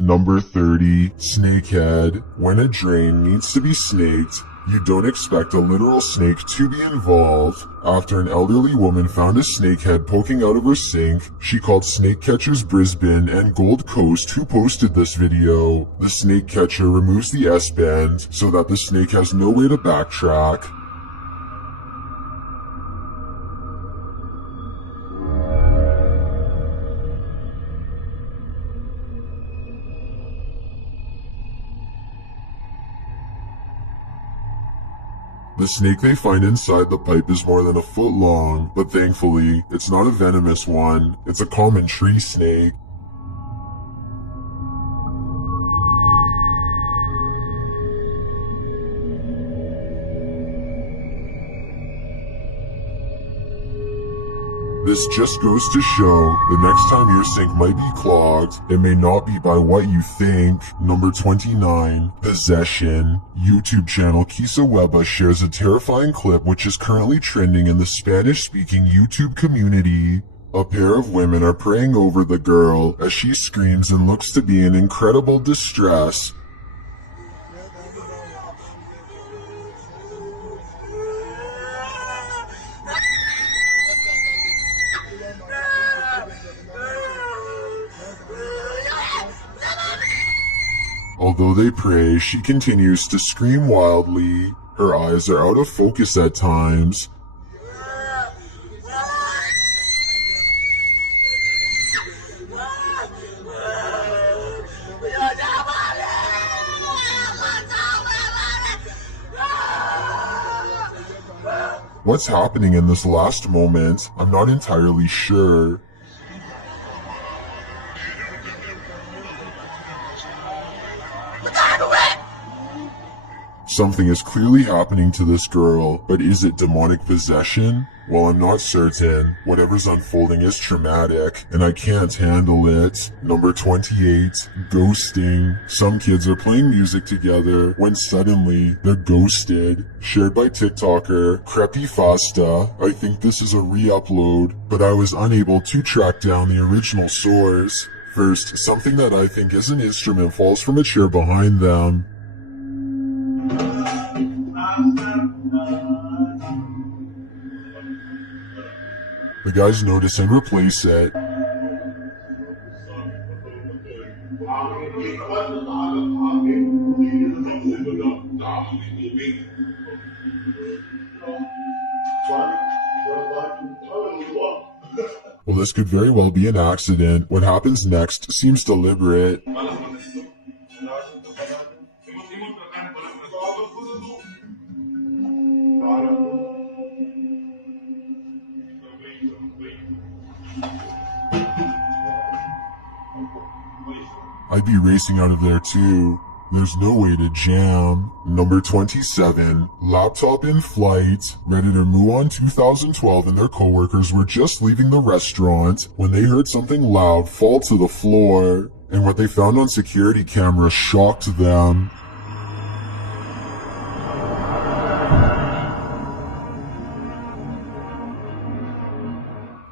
Number 30, snakehead. When a drain needs to be snaked, you don't expect a literal snake to be involved. After an elderly woman found a snakehead poking out of her sink, she called Snake Catchers Brisbane and Gold Coast, who posted this video. The snake catcher removes the S-band so that the snake has no way to backtrack. The snake they find inside the pipe is more than a foot long, but thankfully, it's not a venomous one. It's a common tree snake. This just goes to show, the next time your sink might be clogged, it may not be by what you think. Number 29, possession. YouTube channel Kisa Weba shares a terrifying clip which is currently trending in the Spanish-speaking YouTube community. A pair of women are praying over the girl as she screams and looks to be in incredible distress. Although they pray, she continues to scream wildly. Her eyes are out of focus at times. What's happening in this last moment? I'm not entirely sure. Something is clearly happening to this girl, but is it demonic possession? Well, I'm not certain. Whatever's unfolding is traumatic, and I can't handle it. Number 28, ghosting. Some kids are playing music together when suddenly they're ghosted. Shared by TikToker Creepyfasta. I think this is a re-upload, but I was unable to track down the original source. First, something that I think is an instrument falls from a chair behind them. The guys notice and replace it. Well, this could very well be an accident. What happens next seems deliberate. I'd be racing out of there too. There's no way to jam. Number 27, laptop in flight. Redditor Muon 2012 and their coworkers were just leaving the restaurant when they heard something loud fall to the floor, and what they found on security camera shocked them.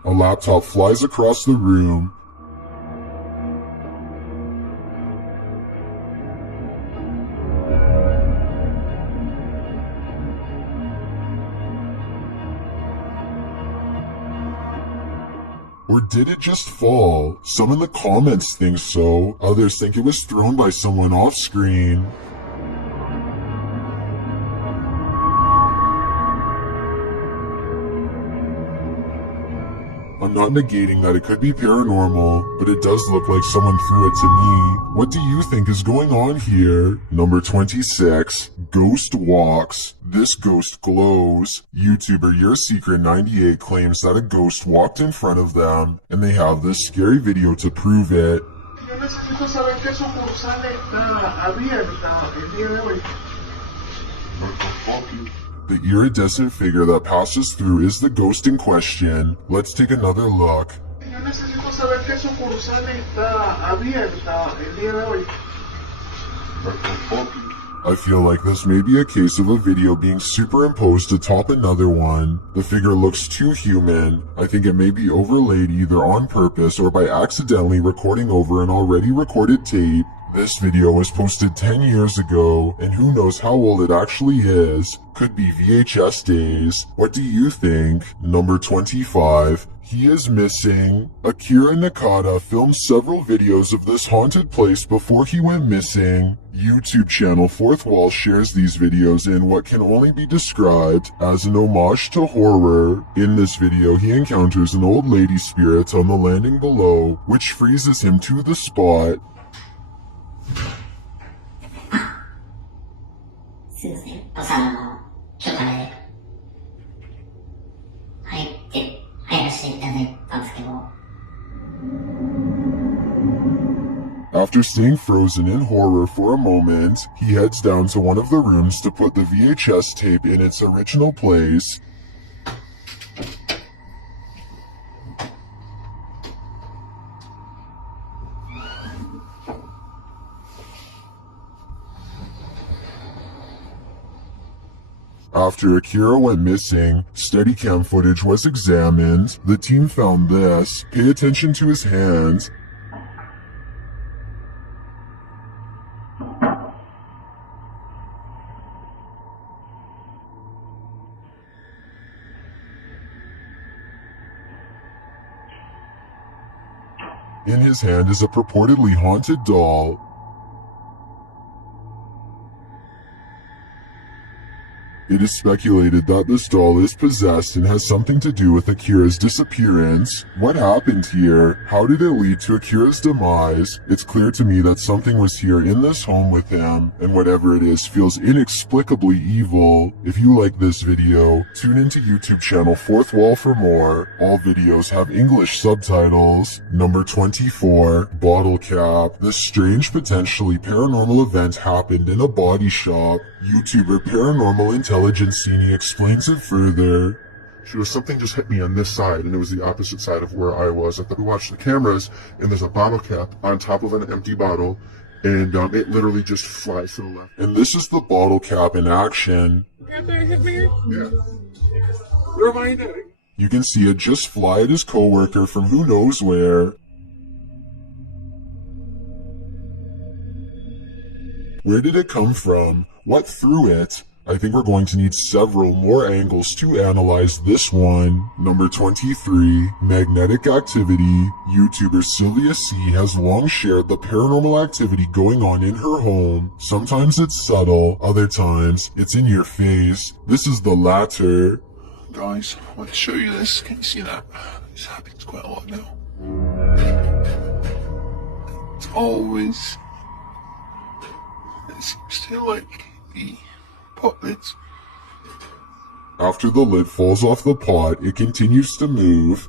A laptop flies across the room. Or did it just fall? Some in the comments think so, others think it was thrown by someone off screen. I'm not negating that it could be paranormal, but it does look like someone threw it to me. What do you think is going on here? Number 26, ghost walks. This ghost glows. YouTuber Your Secret 98 claims that a ghost walked in front of them, and they have this scary video to prove it. Yo necesito saber qué sucursal está abierta el día de hoy. The iridescent figure that passes through is the ghost in question. Let's take another look. Yo necesito saber qué sucursal está abierta el día de hoy. I feel like this may be a case of a video being superimposed to top another one. The figure looks too human. I think it may be overlaid either on purpose or by accidentally recording over an already recorded tape. This video was posted 10 years ago, and who knows how old it actually is. Could be VHS days. What do you think? Number 25. He is missing. Akira Nakata filmed several videos of this haunted place before he went missing. YouTube channel Fourth Wall shares these videos in what can only be described as an homage to horror. In this video, he encounters an old lady spirit on the landing below, which freezes him to the spot. すいません。お皿の許可で入らせていただいたんですけど。After staying frozen in horror for a moment, he heads down to one of the rooms to put the VHS tape in its original place. After Akira went missing, Steadicam footage was examined. The team found this. Pay attention to his hands. In his hand is a purportedly haunted doll. It is speculated that this doll is possessed and has something to do with Akira's disappearance. What happened here? How did it lead to Akira's demise? It's clear to me that something was here in this home with him, and whatever it is feels inexplicably evil. If you like this video, tune into YouTube channel Fourth Wall for more. All videos have English subtitles. Number 24. Bottle Cap. This strange, potentially paranormal event happened in a body shop. YouTuber Paranormal Intelligence Cini explains it further. She was something just hit me on this side, and it was the opposite side of where I was. I thought we watched the cameras, and there's a bottle cap on top of an empty bottle, and it literally just flies to the left. And this is the bottle cap in action. Yeah. Where am I doing? You can see it just fly at his coworker from who knows where. Where did it come from? What threw it? I think we're going to need several more angles to analyze this one. Number 23. Magnetic activity. YouTuber Sylvia C has long shared the paranormal activity going on in her home. Sometimes it's subtle, other times it's in your face. This is the latter. Guys, I want to show you this. Can you see that? This happens quite a lot now. It's always... It seems to like the pot lids. After the lid falls off the pot, it continues to move.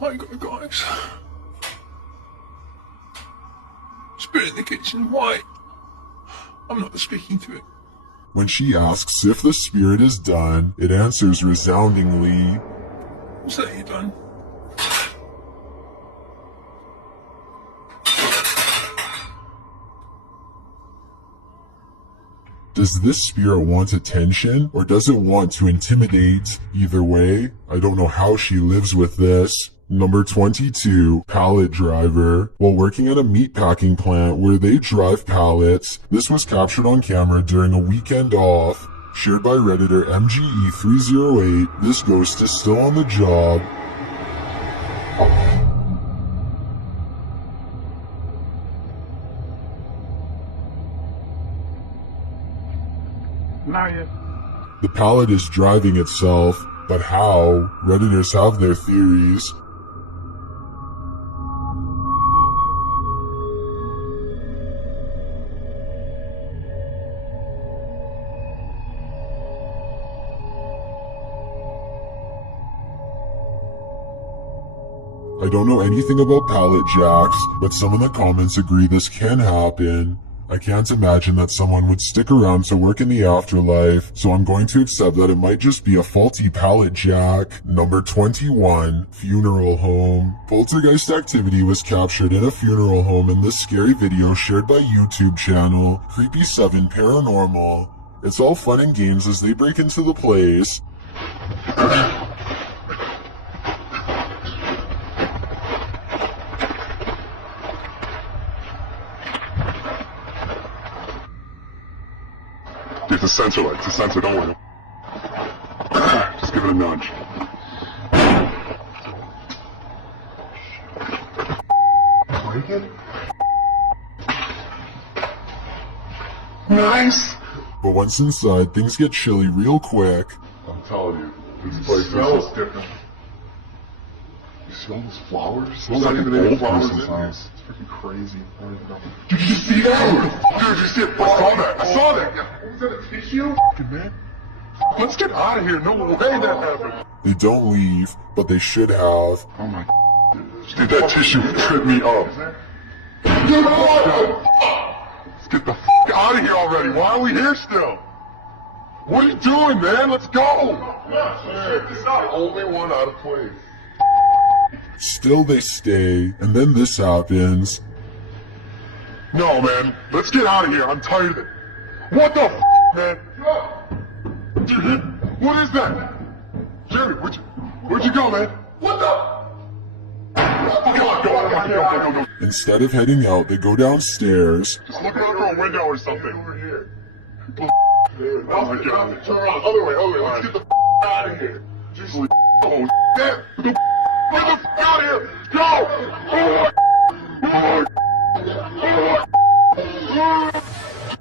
My God, guys. Spirit in the kitchen, why? I'm not speaking to it. When she asks if the spirit is done, it answers resoundingly. Is that you done? Does this spirit want attention, or does it want to intimidate? Either way, I don't know how she lives with this. Number 22. Pallet driver. While working at a meatpacking plant where they drive pallets, this was captured on camera during a weekend off. Shared by Redditor MGE308, this ghost is still on the job. The pallet is driving itself, but how? Redditors have their theories. I don't know anything about pallet jacks, but some in the comments agree this can happen. I can't imagine that someone would stick around to work in the afterlife, so I'm going to accept that it might just be a faulty pallet jack. Number 21. Funeral home. Poltergeist activity was captured in a funeral home in this scary video shared by YouTube channel Creepy7 Paranormal. It's all fun and games as they break into the place. a sensor light. It's a sensor. Don't worry. Just give it a nudge. Break it? Nice! But once inside, things get chilly real quick. I'm telling you, this place smells different. You smell those flowers? It smells like even any flowers in here. It's freaking crazy. I don't even know. Did you see that? Dude, you see it? I saw that. I saw that. Yeah. Was that a tissue? Fucking man. Let's get out of here. No way that happened. They don't leave, but they should have. Oh my. Dude, that tissue tripped me up. Dude, let's get the f out of here already. Why are we here still? What are you doing, man? Let's go. This is the only one out of place. Still they stay, and then this happens. No, man. Let's get out of here. I'm tired of it. What the f, man? Dude, what is that? Jeremy, where'd you go, man? What the? Go. Instead of heading out, they go downstairs. Just look out for a window or something. Over here. Oh my god. Turn around. Other way. Let's get the f out of here. Just oh, shit. Get the f out of here. Go.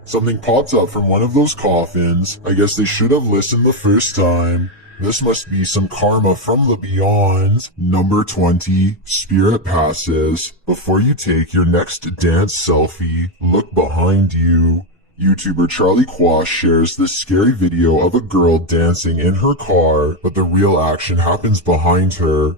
Something pops up from one of those coffins. I guess they should have listened the first time. This must be some karma from the beyond. Number 20, Spirit Passes. Before you take your next dance selfie, look behind you. YouTuber Charlie Quash shares this scary video of a girl dancing in her car, but the real action happens behind her.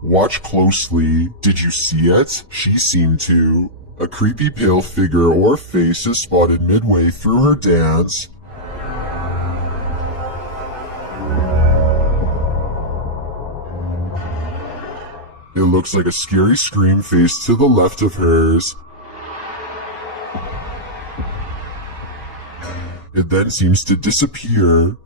Watch closely. Did you see it? She seemed to. A creepy pale figure or face is spotted midway through her dance. It looks like a scary scream face to the left of hers. It then seems to disappear.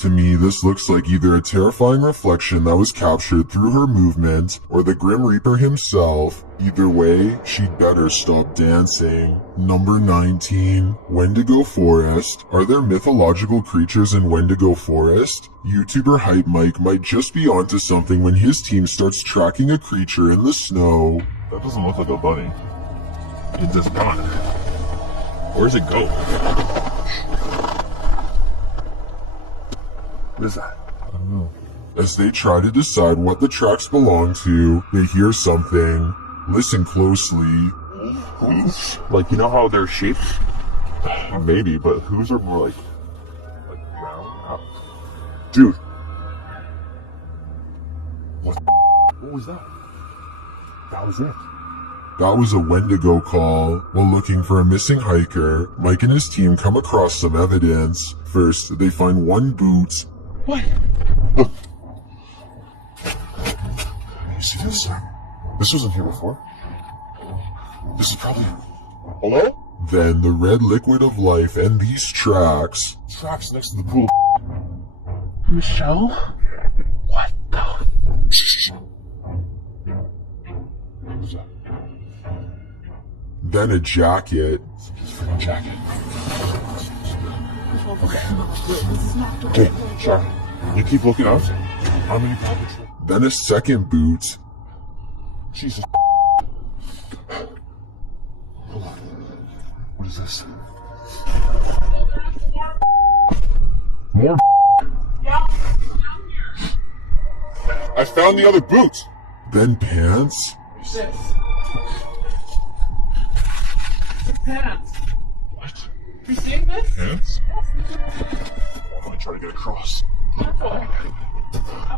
To me, this looks like either a terrifying reflection that was captured through her movement, or the Grim Reaper himself. Either way, she'd better stop dancing. Number 19, Wendigo Forest. Are there mythological creatures in Wendigo Forest? YouTuber Hype Mike might just be onto something when his team starts tracking a creature in the snow. That doesn't look like a bunny. It does not. Where does it go? What is that? I don't know. As they try to decide what the tracks belong to, they hear something. Listen closely. Who's? Like, you know how they're shaped? Maybe, but who's are more like round? Dude. What was that? That was it. That was a Wendigo call. While looking for a missing hiker, Mike and his team come across some evidence. First, they find one boot. What? Look. You see this? This wasn't here before. This is probably... Hello? Then the red liquid of life and these tracks. Tracks next to the pool. Michelle? What the... What's that? Then a jacket. His freaking jacket. Okay, Charlie. You keep looking out. How many pockets? Then a second boot. Jesus. Hold on. What is this? More. I found the other boot. Then pants. Pants. What? You seeing this? Pants? I'm gonna try to get across. I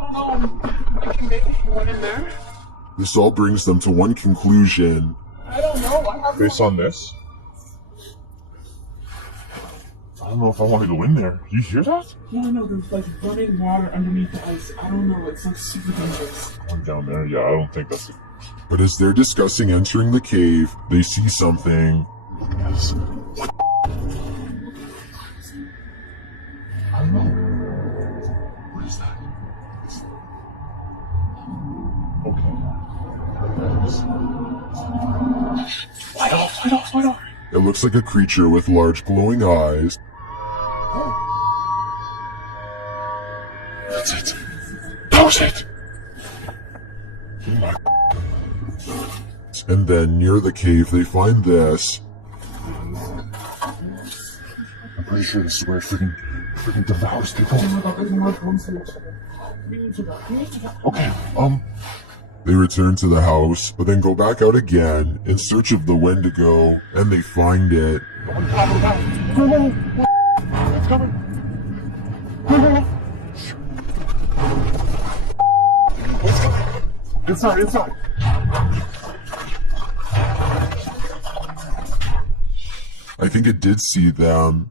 don't know. I can maybe one in there. This all brings them to one conclusion. I don't know. I have Based on this? I don't know if I want to go in there. You hear that? Yeah, no, there's like running water underneath the ice. I don't know. It's like super dangerous. Going down there? Yeah, I don't think that's But as they're discussing entering the cave, they see something. Look at this. What? I don't know. What is that? Okay. Light off, light off, light off. It looks like a creature with large glowing eyes. That's it. That was it. Oh my. And then near the cave, they find this. I'm pretty sure this is where it freaking devours people. Okay, They return to the house, but then go back out again in search of the Wendigo, and they find it. It's coming. Inside, inside. I think it did see them.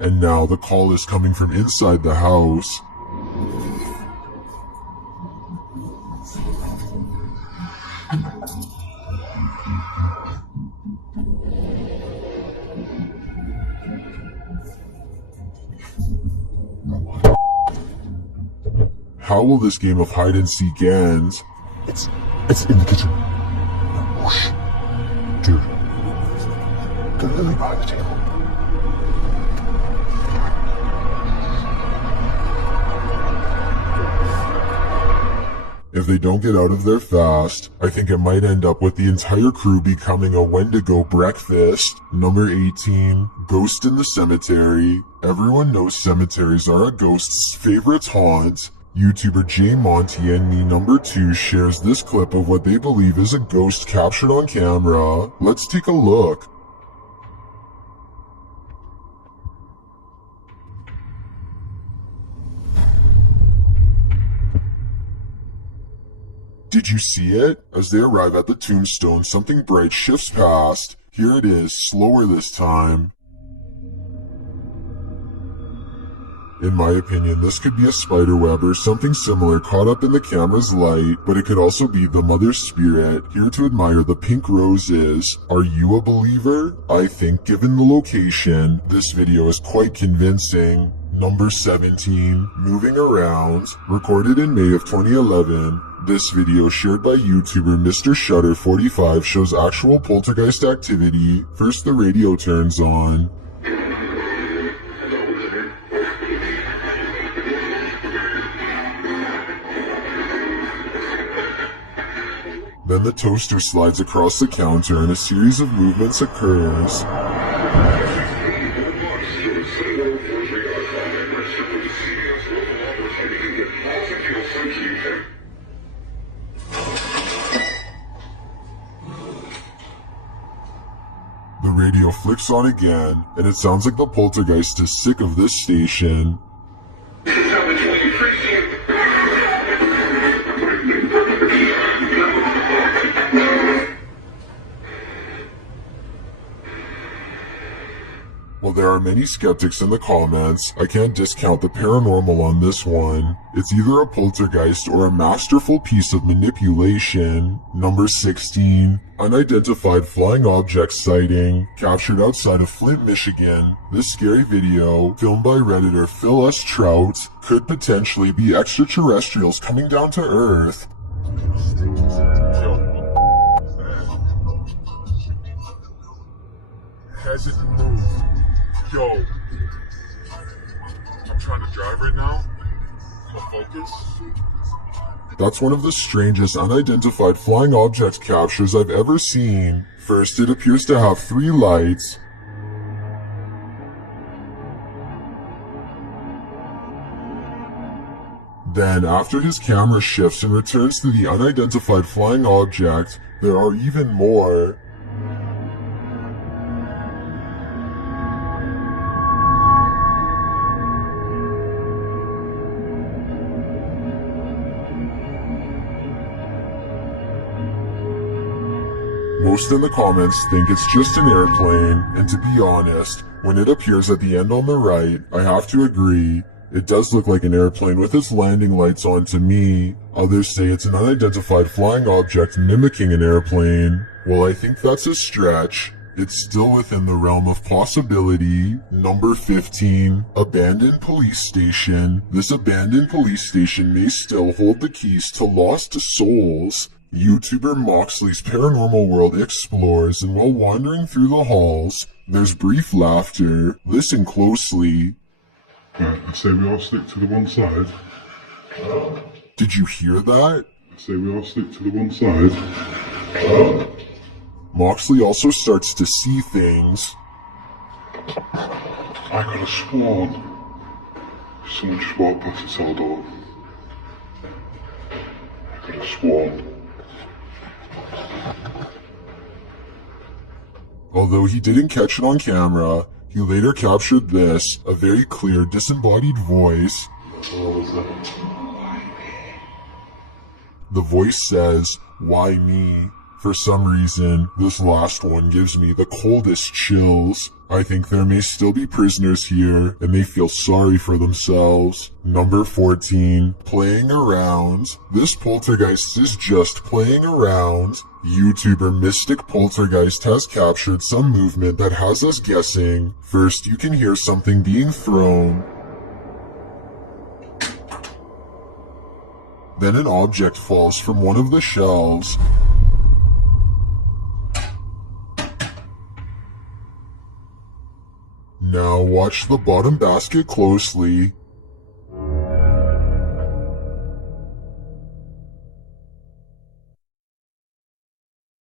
And now the call is coming from inside the house. How will this game of hide and seek end? It's in the kitchen. Whoosh. Dude. They're literally behind the table. If they don't get out of there fast, I think it might end up with the entire crew becoming a Wendigo breakfast. Number 18, Ghost in the Cemetery. Everyone knows cemeteries are a ghost's favorite haunt. YouTuber J Monty and Me Number 2 shares this clip of what they believe is a ghost captured on camera. Let's take a look. Did you see it? As they arrive at the tombstone, something bright shifts past. Here it is, slower this time. In my opinion, this could be a spiderweb or something similar caught up in the camera's light, but it could also be the mother's spirit, here to admire the pink roses. Are you a believer? I think given the location, this video is quite convincing. Number 17, Moving Around, recorded in May of 2011. This video shared by YouTuber Mr. Shutter45 shows actual poltergeist activity. First the radio turns on. Then the toaster slides across the counter and a series of movements occurs. The radio flicks on again, and it sounds like the poltergeist is sick of this station. While there are many skeptics in the comments, I can't discount the paranormal on this one. It's either a poltergeist or a masterful piece of manipulation. Number 16, Unidentified Flying Object Sighting, captured outside of Flint, Michigan. This scary video, filmed by Redditor Phil S. Trout, could potentially be extraterrestrials coming down to Earth. Hasn't moved. Yo, I'm trying to drive right now. I'm focus. That's one of the strangest unidentified flying object captures I've ever seen. First, it appears to have 3 lights. Then, after his camera shifts and returns to the unidentified flying object, there are even more. most in the comments think it's just an airplane, and to be honest, when it appears at the end on the right, I have to agree. It does look like an airplane with its landing lights on to me. Others say it's an unidentified flying object mimicking an airplane. Well, I think that's a stretch. It's still within the realm of possibility. Number 15, abandoned police station. This abandoned police station may still hold the keys to lost souls. YouTuber Moxley's paranormal world explores, and while wandering through the halls, there's brief laughter. Listen closely. Right, I say we all stick to the one side. Did you hear that? I say we all stick to the one side. Moxley also starts to see things. I could have sworn someone just walked past the cell door. I could have sworn. Although he didn't catch it on camera, he later captured this, a very clear, disembodied voice. What was that? The voice says, "Why me?" For some reason, this last one gives me the coldest chills. I think there may still be prisoners here, and they feel sorry for themselves. Number 14, playing around. This poltergeist is just playing around. YouTuber Mystic Poltergeist has captured some movement that has us guessing. First, you can hear something being thrown. Then an object falls from one of the shelves. Now watch the bottom basket closely.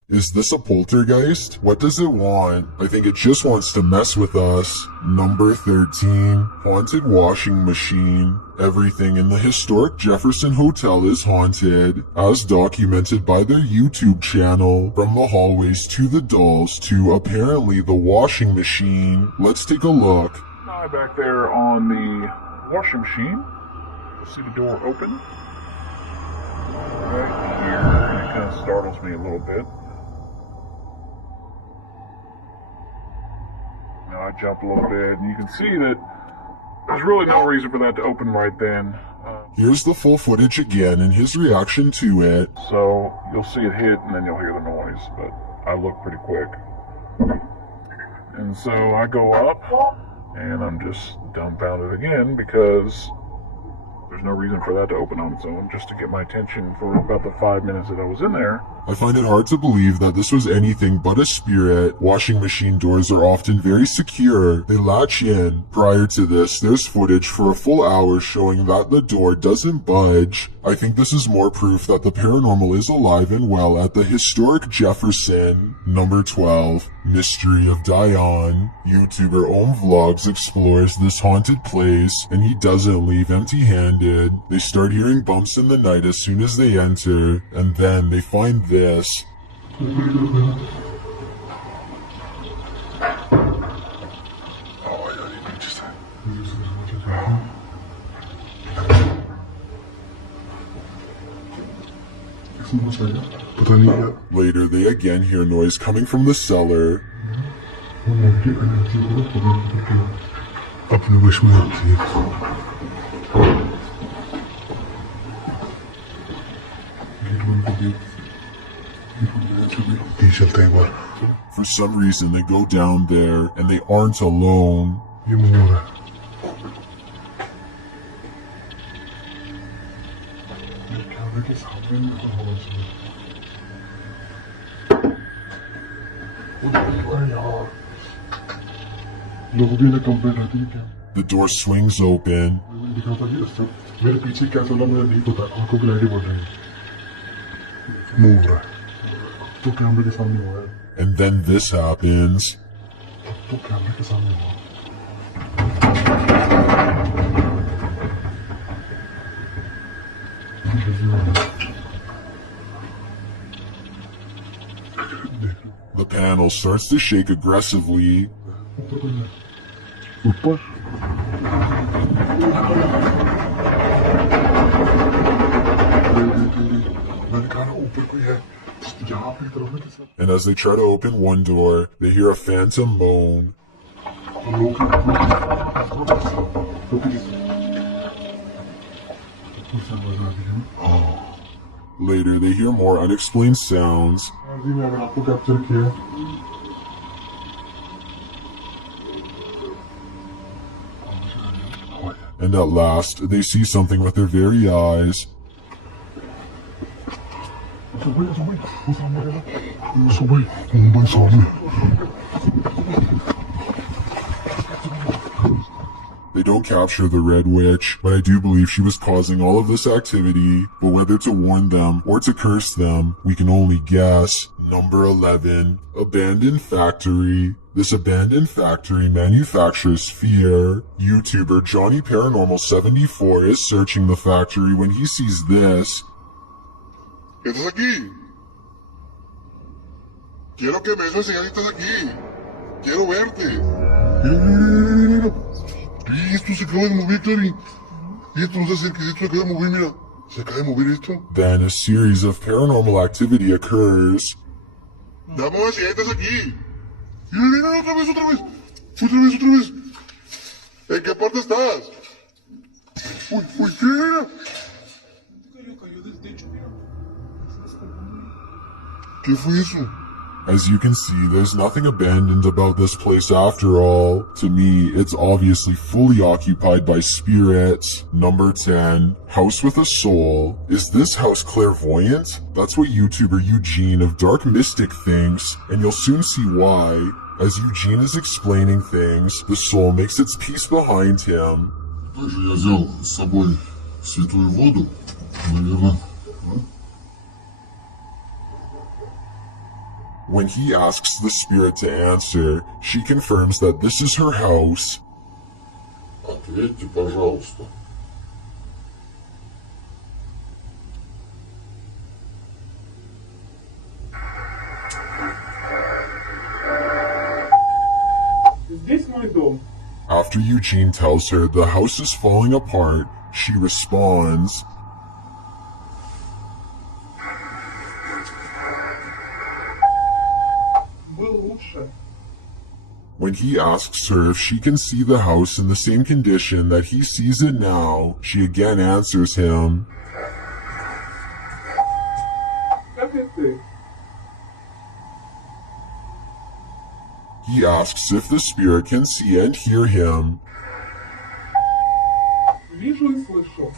Is this a poltergeist? What does it want? I think it just wants to mess with us. Number 13, haunted washing machine. Everything in the historic Jefferson Hotel is haunted, as documented by their YouTube channel. From the hallways to the dolls to apparently the washing machine. Let's take a look. Eye back there on the washing machine. See the door open? Right here, and it kind of startles me a little bit. Now I jump a little bit, and you can see that there's really no reason for that to open right then. Here's the full footage again and his reaction to it. So you'll see it hit, and then you'll hear the noise, but I look pretty quick. And so I go up, and I'm just dumbfounded again because there's no reason for that to open on its own, just to get my attention for about the 5 minutes that I was in there. I find it hard to believe that this was anything but a spirit. Washing machine doors are often very secure. They latch in. Prior to this, there's footage for a full hour showing that the door doesn't budge. I think this is more proof that the paranormal is alive and well at the historic Jefferson. Number 12, Mystery of Dion. YouTuber Ohm Vlogs explores this haunted place, and he doesn't leave empty-handed. They start hearing bumps in the night as soon as they enter, and then they find this. Later, they again hear noise coming from the cellar. For some reason, they go down there, and they aren't alone. The door swings open. And then this happens. The panel starts to shake aggressively. Dale, cara, open, yeah. Ya, literalmente. And as they try to open one door, they hear a phantom moan. Look at this. Later, they hear more unexplained sounds, Dime, me la puedo capture here. and at last, they see something with their very eyes. Eso, güey. Un buen zombie. They don't capture the Red Witch, but I do believe she was causing all of this activity. But whether to warn them or to curse them, we can only guess. Number 11. Abandoned Factory. This abandoned factory manufactures fear. YouTuber Johnny Paranormal 74 is searching the factory when he sees this. ¿Qué estás aquí? Quiero que me des señalitas aquí. Quiero verte. Mira. Y esto se acaba de mover, Clary. Y esto no sé si esto se acaba de mover, mira. Se acaba de mover esto. Then a series of paranormal activity occurs. Dame unas señalitas aquí. Mira, otra vez. Otra vez. ¿En qué parte estás? Uy, ¿qué era? ¿Qué fue eso? As you can see, there's nothing abandoned about this place after all. To me, it's obviously fully occupied by spirits. Number 10. House with a Soul. Is this house clairvoyant? That's what YouTuber Eugene of Dark Mystic thinks, and you'll soon see why. As Eugene is explaining things, the soul makes its peace behind him. Также я взял с собой святую воду, наверное. When he asks the spirit to answer, she confirms that this is her house. Ответьте, пожалуйста. Здесь мой дом. After Eugene tells her the house is falling apart, she responds, Было лучше. when he asks her if she can see the house in the same condition that he sees it now, she again answers him. Как и ты. He asks if the spirit can see and hear him. Вижу и слышу.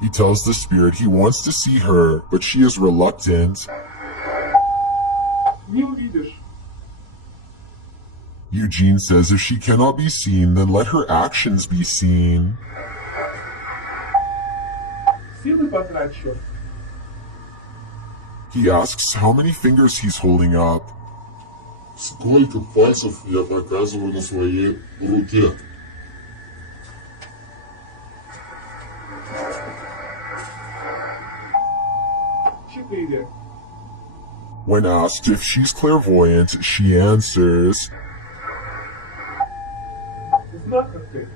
He tells the spirit he wants to see her, but she is reluctant. Не увидишь. Eugene says if she cannot be seen, then let her actions be seen. Силы потрачу. He asks how many fingers he's holding up. Сколько пальцев я показываю на своей руке? Четыре. When asked if she's clairvoyant, she answers, Знатно ты.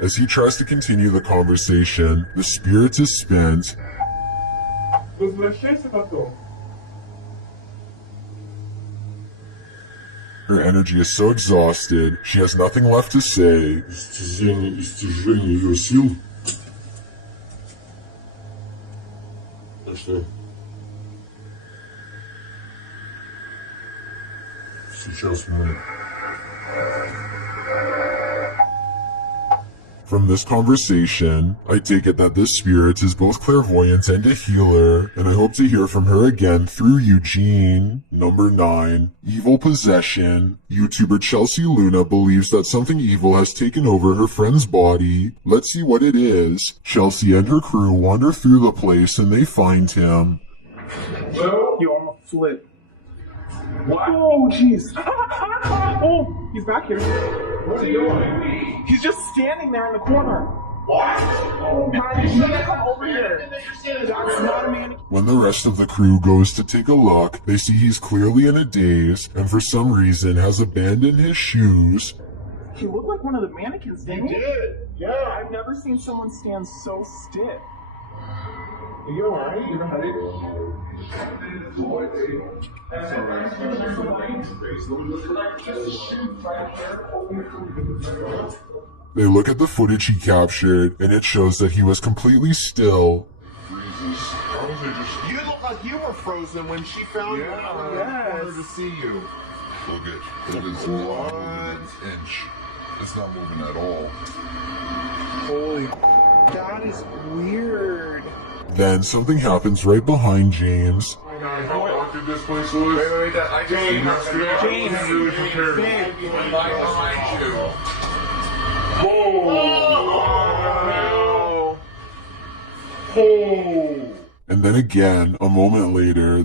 as he tries to continue the conversation, the spirit is spent. Возвращайся потом. Her energy is so exhausted, she has nothing left to say. Истяжение ее сил. Так что сейчас мы From this conversation, I take it that this spirit is both clairvoyant and a healer, and I hope to hear from her again through Eugene. Number 9. Evil Possession. YouTuber Chelsea Luna believes that something evil has taken over her friend's body. Let's see what it is. Chelsea and her crew wander through the place and they find him. Yo, I'm a flip. What? Oh, jeez. Oh, he's back here. What's he doing? He's just standing there in the corner. What? Pat, you gotta come over here. That's not a mannequin. When the rest of the crew goes to take a look, they see he's clearly in a daze and for some reason has abandoned his shoes. He looked like one of the mannequins, didn't he? did. Yeah. I've never seen someone stand so stiff. Are you alright? You alright? They look at the footage he captured, and it shows that he was completely still. How was it just... You look like you were frozen when she found you. I wanted to see you. Look at it is not moving an inch. It's not moving at all. Holy, that is weird. Then something happens right behind James. How walk through this place, Louis? Wait, I just James, James, really prepared. babe. right behind you. Oh! Oh! And then again, a moment later,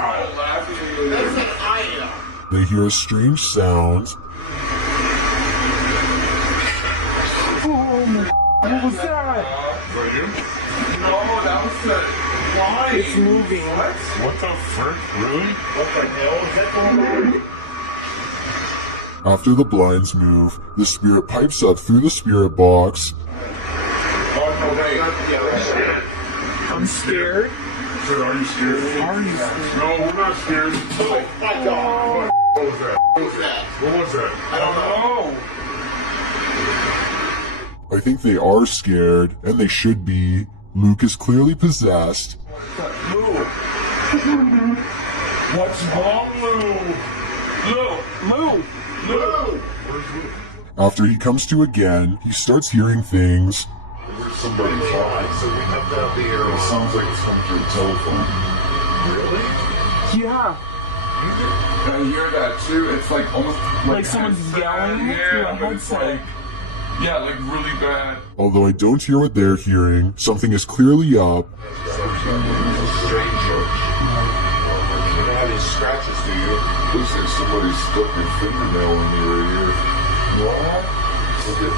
That's an item. they hear a strange sound, What was that? No, that was the line. It's moving. What the frick? Really? What the hell is that going on? after the blinds move, the spirit pipes up through the spirit box, Oh, no, wait. Yeah, I'm scared. Sir, are you scared? Are you scared? No, we're not scared. oh my god. What was that? What was that? What was that? I don't know. I think they are scared, and they should be. Luke is clearly possessed. What's wrong, Lou? Move! After he comes to again, he starts hearing things, There's somebody flying. So we have to have the It arrow. sounds like it's coming through a telephone. Really? Yeah, I hear that too. It's like almost like someone's yelling through a but it's headset. like like really bad. although I don't hear what they're hearing. Something is clearly up, Stranger. You don't have any scratches, do you? Looks like somebody stuck their fingernail in me right here. What? Look at...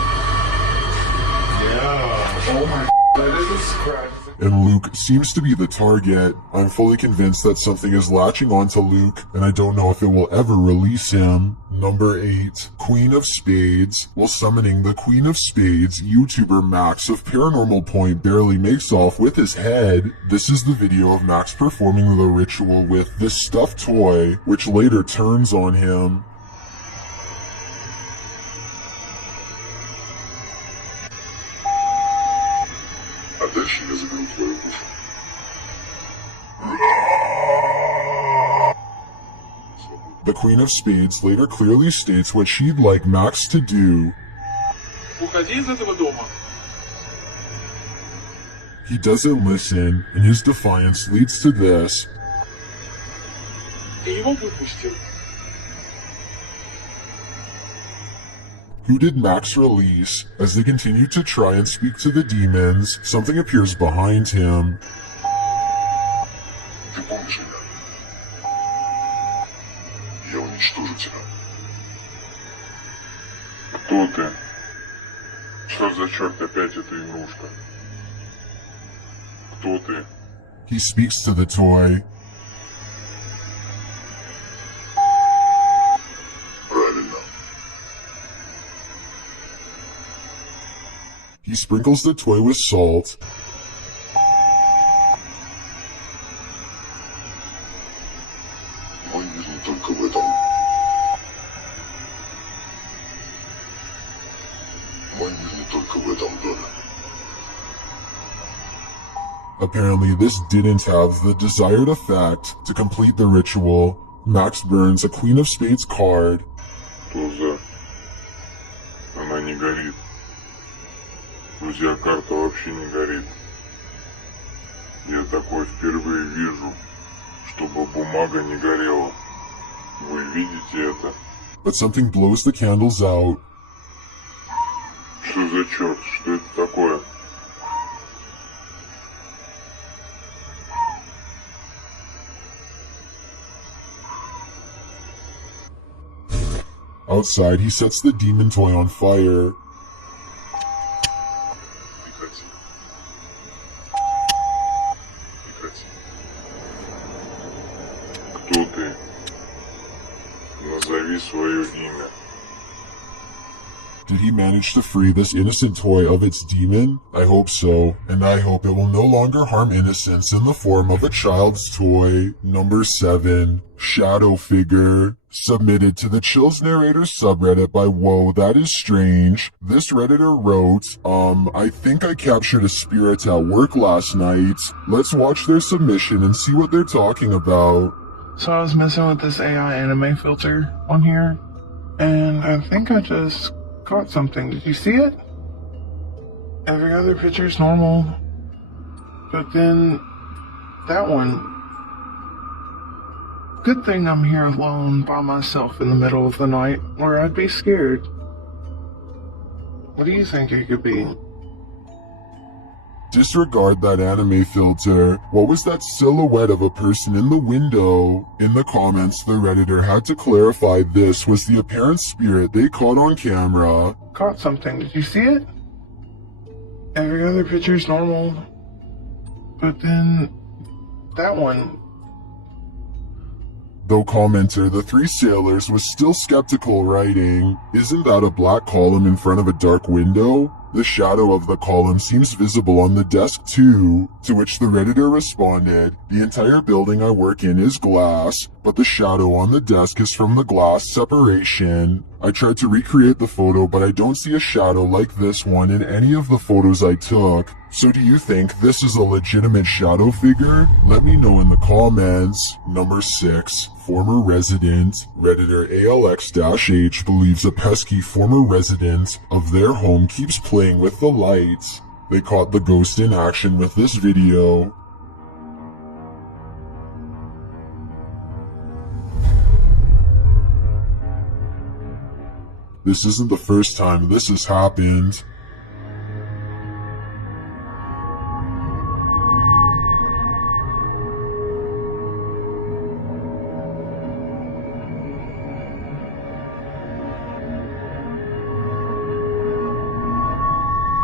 Yeah. Oh my, that is a scratch. and Luke seems to be the target. I'm fully convinced that something is latching onto Luke, and I don't know if it will ever release him. Number 8, Queen of Spades. While summoning the Queen of Spades, YouTuber Max of Paranormal Point barely makes off with his head. This is the video of Max performing the ritual with this stuffed toy, which later turns on him. А дальше я заберу твою душу. The Queen of Spades later clearly states what she'd like Max to do. Уходи из этого дома. He doesn't listen, and his defiance leads to this. Ты его выпустил. Who did Max release? As they continue to try and speak to the demons, something appears behind him. Ты помнишь меня? Я уничтожу тебя. Кто ты? Что за черт опять эта игрушка? Кто ты? He speaks to the toy. Правильно. He sprinkles the toy with salt. Мой мир не только в этом. Мой мир не только в этом доме. Apparently, this didn't have the desired effect. To complete the ritual, Max burns a Queen of Spades card. Туза. Она не горит. Друзья, карта вообще не горит. Я такое впервые вижу, чтобы бумага не горела. Вы видите это? But something blows the candles out. Что за черт? Что это такое? Outside, he sets the demon toy on fire. Прекрати. Прекрати. ты. Назови свое имя. Did he manage to free this innocent toy of its demon? I hope so, and I hope it will no longer harm innocence in the form of a child's toy. Number 7. Shadow Figure. Submitted to the Chills Narrator subreddit by Whoa, That Is Strange. This Redditor wrote, I think I captured a spirit at work last night. Let's watch their submission and see what they're talking about. So I was messing with this AI anime filter on here, and I think I just caught something. Did you see it? Every other picture's normal, but then that one. Good thing I'm here alone by myself in the middle of the night, or I'd be scared. What do you think it could be? Disregard that anime filter. What was that silhouette of a person in the window? In the comments, the Redditor had to clarify this was the apparent spirit they caught on camera. Caught something. Did you see it? Every other picture's normal, but then that one. Though commenter The Three Sailors was still skeptical, writing, "Isn't that a black column in front of a dark window? The shadow of the column seems visible on the desk too." To which the Redditor responded, "The entire building I work in is glass, but the shadow on the desk is from the glass separation. I tried to recreate the photo, but I don't see a shadow like this one in any of the photos I took. So do you think this is a legitimate shadow figure? Let me know in the comments." Number 6. Former resident. Redditor ALX-H believes a pesky former resident of their home keeps playing with the lights. They caught the ghost in action with this video. This isn't the first time this has happened.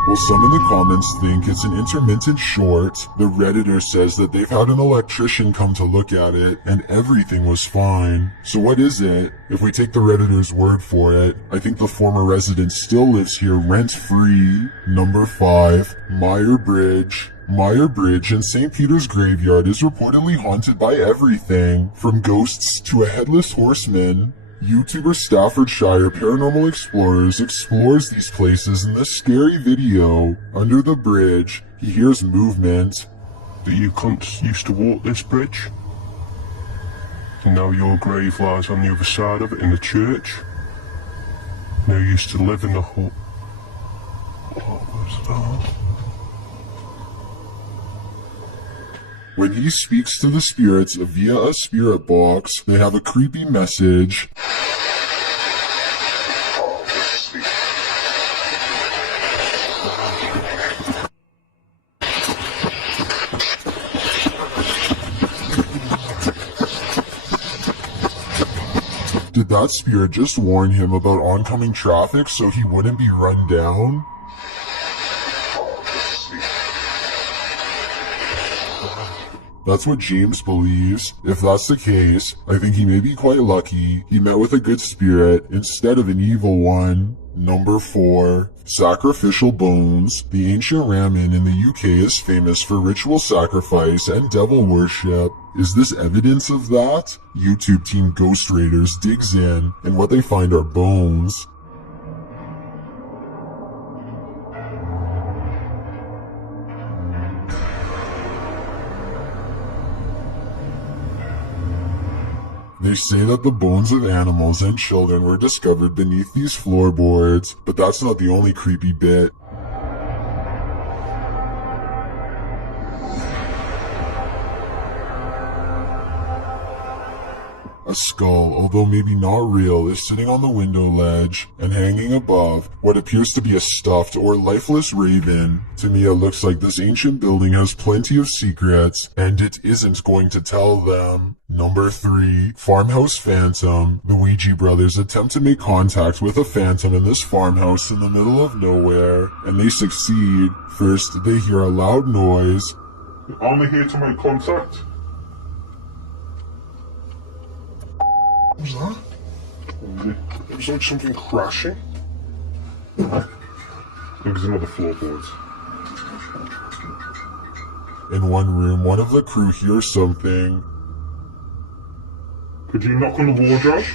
While some in the comments think it's an intermittent short, the Redditor says that they've had an electrician come to look at it and everything was fine. So what is it? If we take the Redditor's word for it, I think the former resident still lives here rent-free. Number 5. Meyer Bridge. Meyer Bridge in St. Peter's Graveyard is reportedly haunted by everything, from ghosts to a headless horseman. YouTuber Staffordshire Paranormal Explorers explores these places in this scary video. Under the bridge, he hears movement. "Do you cunts used to walk this bridge? You know your grave lies on the other side of it in the church? You know you used to live in the hut." What was that? When he speaks to the spirits via a spirit box, they have a creepy message. Did that spirit just warn him about oncoming traffic so he wouldn't be run down? That's what James believes. If that's the case, I think he may be quite lucky he met with a good spirit instead of an evil one. Number 4. Sacrificial bones. The ancient ramen in the UK is famous for ritual sacrifice and devil worship. Is this evidence of that? YouTube team Ghost Raiders digs in, and what they find are bones. They say that the bones of animals and children were discovered beneath these floorboards, but that's not the only creepy bit. A skull, although maybe not real, is sitting on the window ledge, and hanging above what appears to be a stuffed or lifeless raven. To me, it looks like this ancient building has plenty of secrets, and it isn't going to tell them. Number 3. Farmhouse Phantom. The Ouija brothers attempt to make contact with a phantom in this farmhouse in the middle of nowhere, and they succeed. First, they hear a loud noise. "I'm here to make contact." What was that? It was like something crashing. There's another floorboard. In one room, one of the crew hears something. Could you knock on the wardrobe?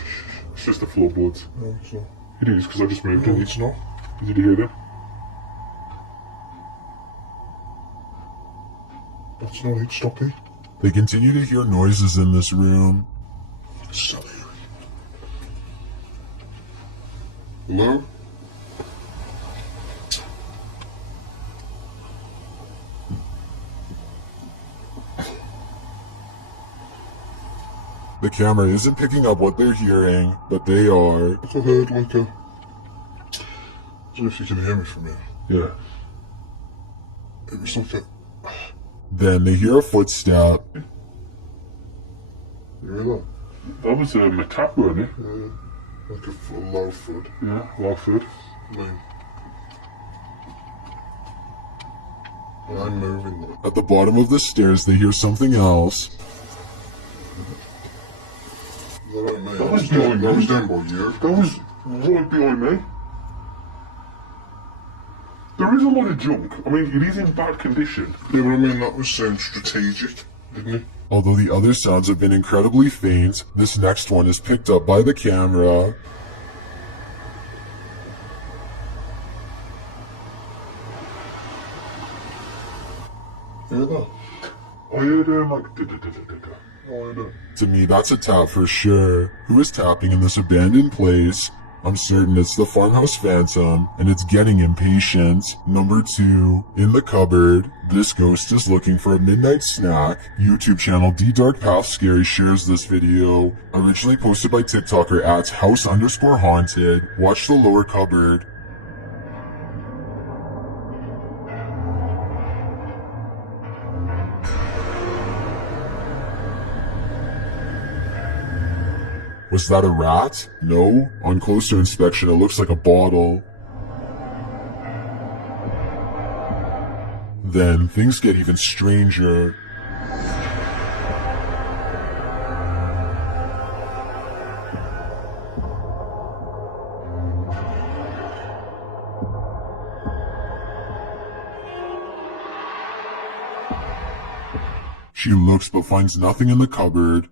It's just the floorboards. No, it's not. It is, because I just moved No, it. it's not. Did you hear that? That's not it. Stop it. They continue to hear noises in this room. Stop it. Hello? The camera isn't picking up what they're hearing, but they are. I heard like a... I don't know if you can hear me from here. Yeah. It was like a... Then they hear a footstep. You hear that? That was a tap, wasn't it? Yeah. Like a low thud. Yeah, Watford. I mean... I'm moving like... At the bottom of the stairs, they hear something else. That ain't me. That was behind me. That was down by you. That was right behind me. There is a lot of junk. I mean, it is in bad condition. Yeah, but I mean, that was strategic, didn't it? Although the other sounds have been incredibly faint, this next one is picked up by the camera. Hear that? I heard like da-da-da-da-da. Oh, I do. To me, that's a tap for sure. Who is tapping in this abandoned place? I'm certain it's the farmhouse phantom, and it's getting impatient. Number 2, in the cupboard, this ghost is looking for a midnight snack. YouTube channel D Dark Path Scary shares this video, originally posted by TikToker at house_haunted. Watch the lower cupboard. Was that a rat? No. On closer inspection, it looks like a bottle. Then things get even stranger. She looks but finds nothing in the cupboard.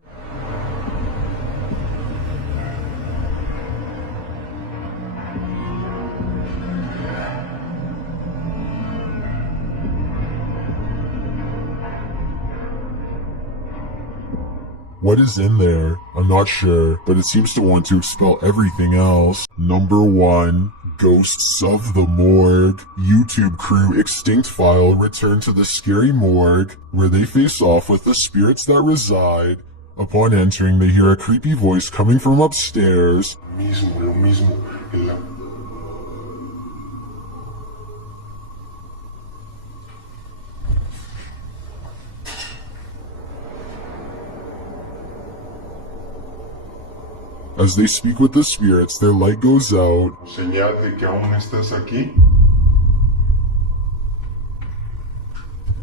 What is in there? I'm not sure, but it seems to want to expel everything else. Number 1, Ghosts of the Morgue. YouTube crew Extinct File return to the scary morgue, where they face off with the spirits that reside. Upon entering, they hear a creepy voice coming from upstairs. Lo mismo. As they speak with the spirits, their light goes out. Señal de que aún estás aquí.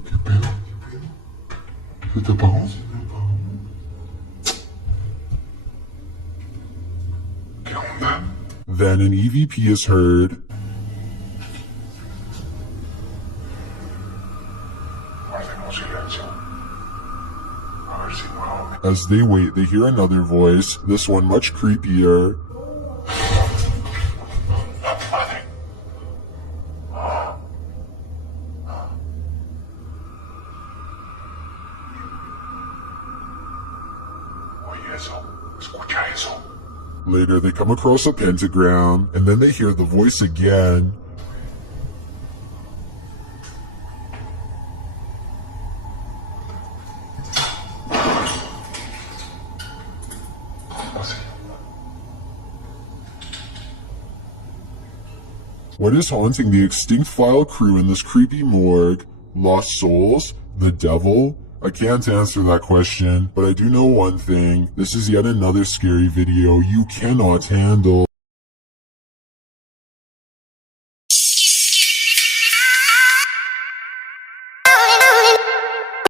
¿Qué pedo? ¿Se te apagó? ¿Qué onda? Then an EVP is heard. Guardemos silencio. A ver si muevo. As they wait, they hear another voice, this one much creepier. Oye eso. Escucha eso. Later, they come across a pentagram, and then they hear the voice again. What is haunting the Extinct File crew in this creepy morgue? Lost souls? The devil? I can't answer that question, but I do know one thing. This is yet another scary video you cannot handle.